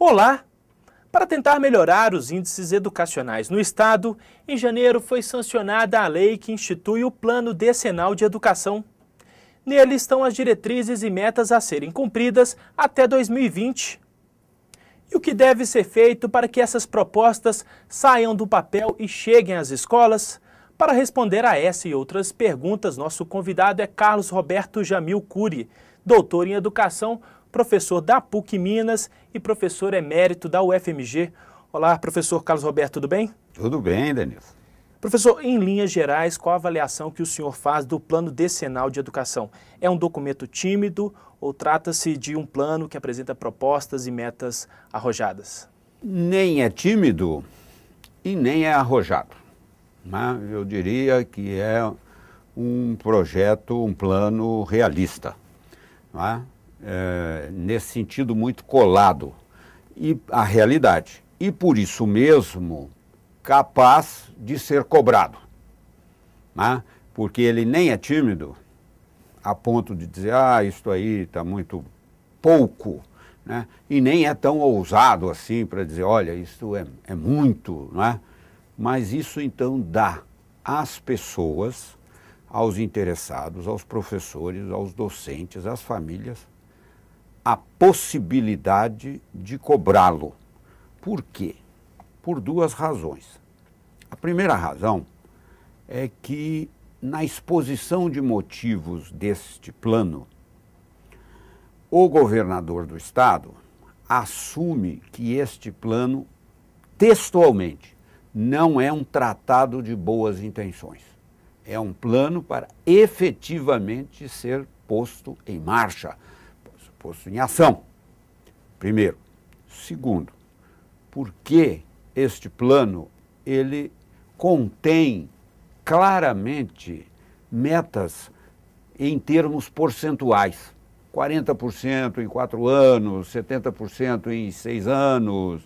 Olá! Para tentar melhorar os índices educacionais no Estado, em janeiro foi sancionada a lei que institui o Plano Decenal de Educação. Nele estão as diretrizes e metas a serem cumpridas até 2020. E o que deve ser feito para que essas propostas saiam do papel e cheguem às escolas? Para responder a essa e outras perguntas, nosso convidado é Carlos Roberto Jamil Cury, doutor em Educação, professor da PUC Minas e professor emérito da UFMG. Olá, professor Carlos Roberto, tudo bem? Tudo bem, Denilson. Professor, em linhas gerais, qual a avaliação que o senhor faz do Plano Decenal de Educação? É um documento tímido ou trata-se de um plano que apresenta propostas e metas arrojadas? Nem é tímido e nem é arrojado, né? Eu diria que é um projeto, um plano realista, né? Nesse sentido muito colado à realidade e por isso mesmo capaz de ser cobrado, né? Porque ele nem é tímido a ponto de dizer, isto aí está muito pouco, né? E nem é tão ousado assim para dizer, olha, isso é muito, né? Mas isso então dá às pessoas, aos interessados, aos professores, aos docentes, às famílias, a possibilidade de cobrá-lo. Por quê? Por duas razões. A primeira razão é que, na exposição de motivos deste plano, o governador do estado assume que este plano, textualmente, não é um tratado de boas intenções. É um plano para efetivamente ser posto em marcha, posto em ação, primeiro. Segundo, porque este plano, ele contém claramente metas em termos percentuais. 40% em 4 anos, 70% em 6 anos,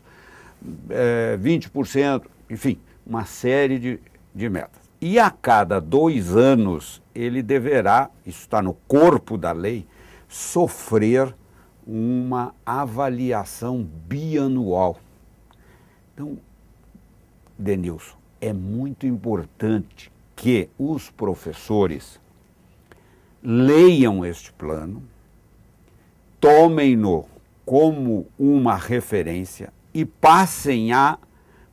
20%, enfim, uma série de metas. E a cada 2 anos ele deverá, isso está no corpo da lei, sofrer uma avaliação bianual. Então, Denilson, é muito importante que os professores leiam este plano, tomem-no como uma referência e passem a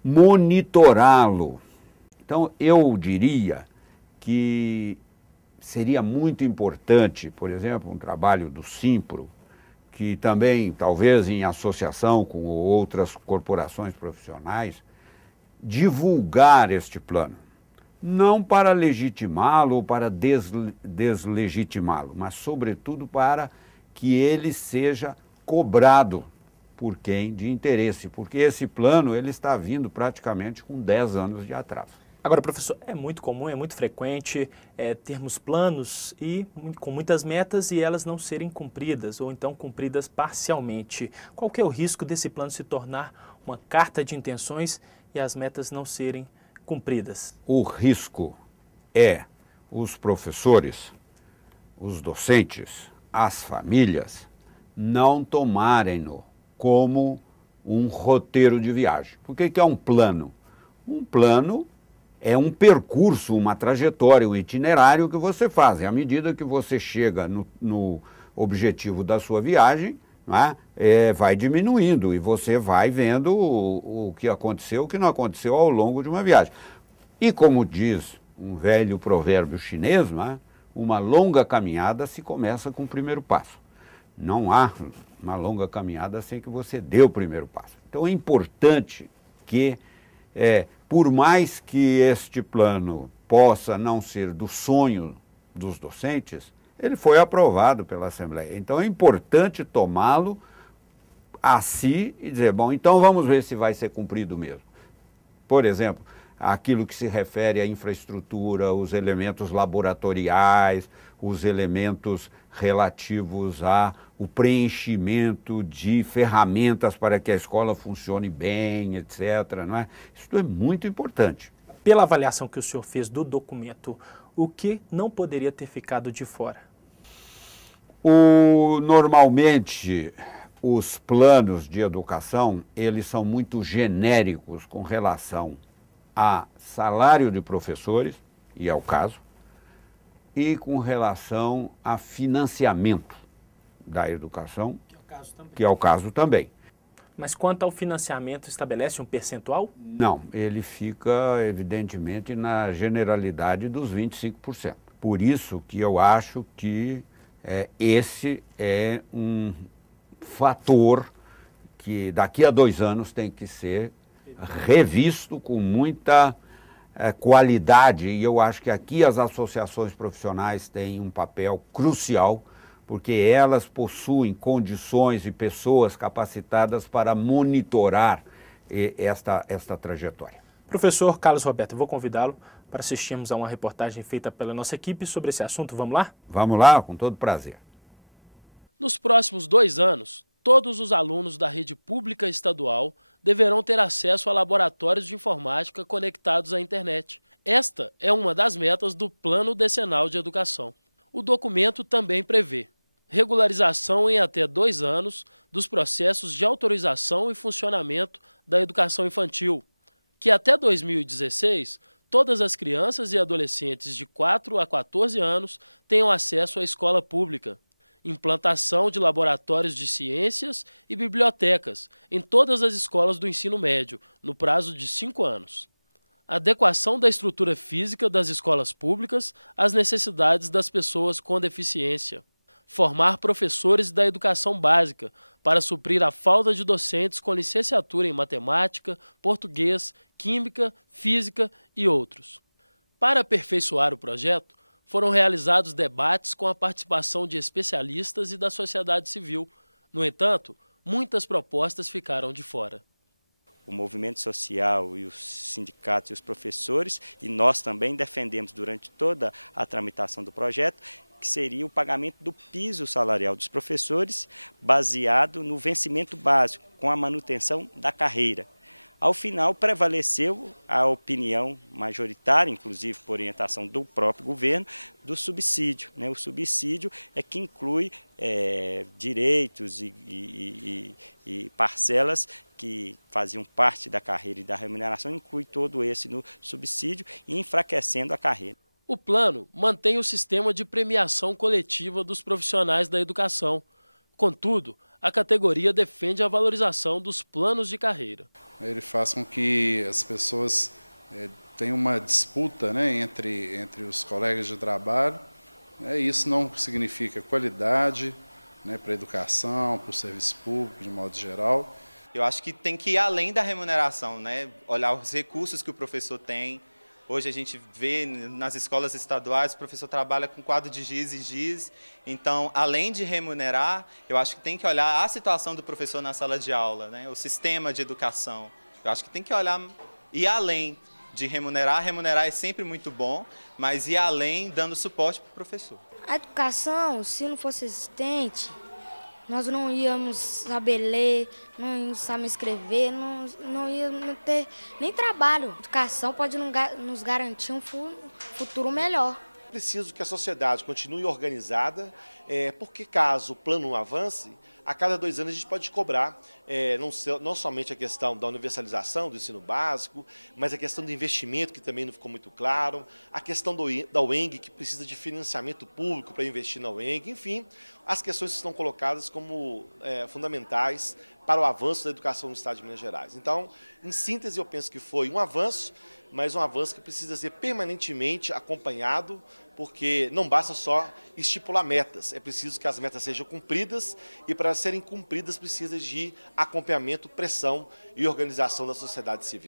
monitorá-lo. Então, eu diria que seria muito importante, por exemplo, um trabalho do Simpro, que também, talvez em associação com outras corporações profissionais, divulgar este plano. Não para legitimá-lo ou para deslegitimá-lo, mas, sobretudo, para que ele seja cobrado por quem de interesse, porque esse plano ele está vindo praticamente com 10 anos de atraso. Agora, professor, é muito comum, é muito frequente termos planos com muitas metas e elas não serem cumpridas, ou então cumpridas parcialmente. Qual que é o risco desse plano se tornar uma carta de intenções e as metas não serem cumpridas? O risco é os professores, os docentes, as famílias não tomarem-no como um roteiro de viagem. Por que é um plano? Um plano é um percurso, uma trajetória, um itinerário que você faz. E à medida que você chega no objetivo da sua viagem, né, vai diminuindo e você vai vendo o que aconteceu, o que não aconteceu ao longo de uma viagem. E como diz um velho provérbio chinês, né, uma longa caminhada se começa com o primeiro passo. Não há uma longa caminhada sem que você dê o primeiro passo. Então é importante que por mais que este plano possa não ser do sonho dos docentes, ele foi aprovado pela Assembleia. Então é importante tomá-lo a si e dizer, bom, então vamos ver se vai ser cumprido mesmo. Por exemplo, aquilo que se refere à infraestrutura, os elementos laboratoriais, os elementos relativos ao preenchimento de ferramentas para que a escola funcione bem, etc. Não é? Isso é muito importante. Pela avaliação que o senhor fez do documento, o que não poderia ter ficado de fora? Normalmente, os planos de educação, eles são muito genéricos com relação a salário de professores, e é o caso, e com relação a financiamento da educação, que é o caso também. Mas quanto ao financiamento, estabelece um percentual? Não, ele fica, evidentemente, na generalidade dos 25%. Por isso que eu acho que esse é um fator que daqui a 2 anos tem que ser revisto com muita qualidade, e eu acho que aqui as associações profissionais têm um papel crucial, porque elas possuem condições e pessoas capacitadas para monitorar esta trajetória. Professor Carlos Roberto, eu vou convidá-lo para assistirmos a uma reportagem feita pela nossa equipe sobre esse assunto. Vamos lá? Vamos lá, com todo prazer. Nos próximos 2 anos, todos os alunos da rede pública estadual deverão ter acesso a laboratórios de informática conectados à internet. Esta é uma das metas do Plano Decenal de Educação. O documento também prevê regularização em até 2 anos dos processos de autorização e funcionamento da educação infantil, que até 2016, todas as crianças e adolescentes de 4 a 14 anos tenham acesso à escola pública. Implantação de laboratórios de ciências e bibliotecas em todas as escolas do ensino médio, no prazo de 5 anos. Adequação da estrutura física das escolas públicas às necessidades das pessoas com deficiência. Formar professores da educação básica para suprir a falta de docentes com licenciatura em matemática, português, química, física e outros. Para aperfeiçoar o projeto, foram realizados debates com a participação de especialistas e da sociedade civil. No entanto, muitas propostas ficaram de fora. O movimento social e os sindicatos e os professores, e nós também defendemos durante toda a tramitação do projeto, que seria o pagamento do piso salarial dos professores, baseado no vencimento básico, com a manutenção da carreira. Ao final, prevaleceu a opinião majoritária, inclusive por orientação do próprio governo, do subsídio. O subsídio é que inclui direitos e parcelas que faziam parte da carreira e da remuneração, inclui todo esse no subsídio e enfraquecendo a carreira. O plano mantém o sistema de premiação coletiva dos profissionais da educação. Contudo, a categoria defende a valorização dos planos de carreira. Ele faz com que as pessoas tenham uma disputa, entre os colegas de trabalho. Isso não significa qualidade para a educação, para o serviço público, de modo geral. Eu acho que tem que ir além da remuneração, olhar os recursos que o professor tem. Hoje a gente vê nas escolas estaduais, o professor trabalha com quadro de giz e giz. Então, além de remunerar, eu acho que tem que olhar a situação do professor na sala de aula, o sistema de educação. Eu acho que tem que olhar, ir além de remunerar. Remunerar é sempre muito bom, mas ir além dando suporte para o professor. A educação, se não fosse existente, nós não íamos saber ler, não íamos saber escrever, não íamos ter nem trabalho. A educação pode nos garantir um futuro melhor. É preciso que a sociedade continue organizada, porque caso o plano não avance, a cada 2 anos a gente pode cobrar não somente a questão da universalização do ensino básico, mas a questão do investimento, que também não ficou muito claro, a questão da UENG, que precisa de financiamento público para investir na UENG, enfim, as questões que estão colocadas como fundamentais para o avanço da educação no Estado de Minas Gerais. Então, em síntese, eu penso que foi um avanço, mas um avanço que precisa ser permanentemente acompanhado, porque não basta só estipular metas, é preciso que as metas sejam cumpridas, e para serem cumpridas precisa de acompanhamento, pressão e organização da sociedade civil.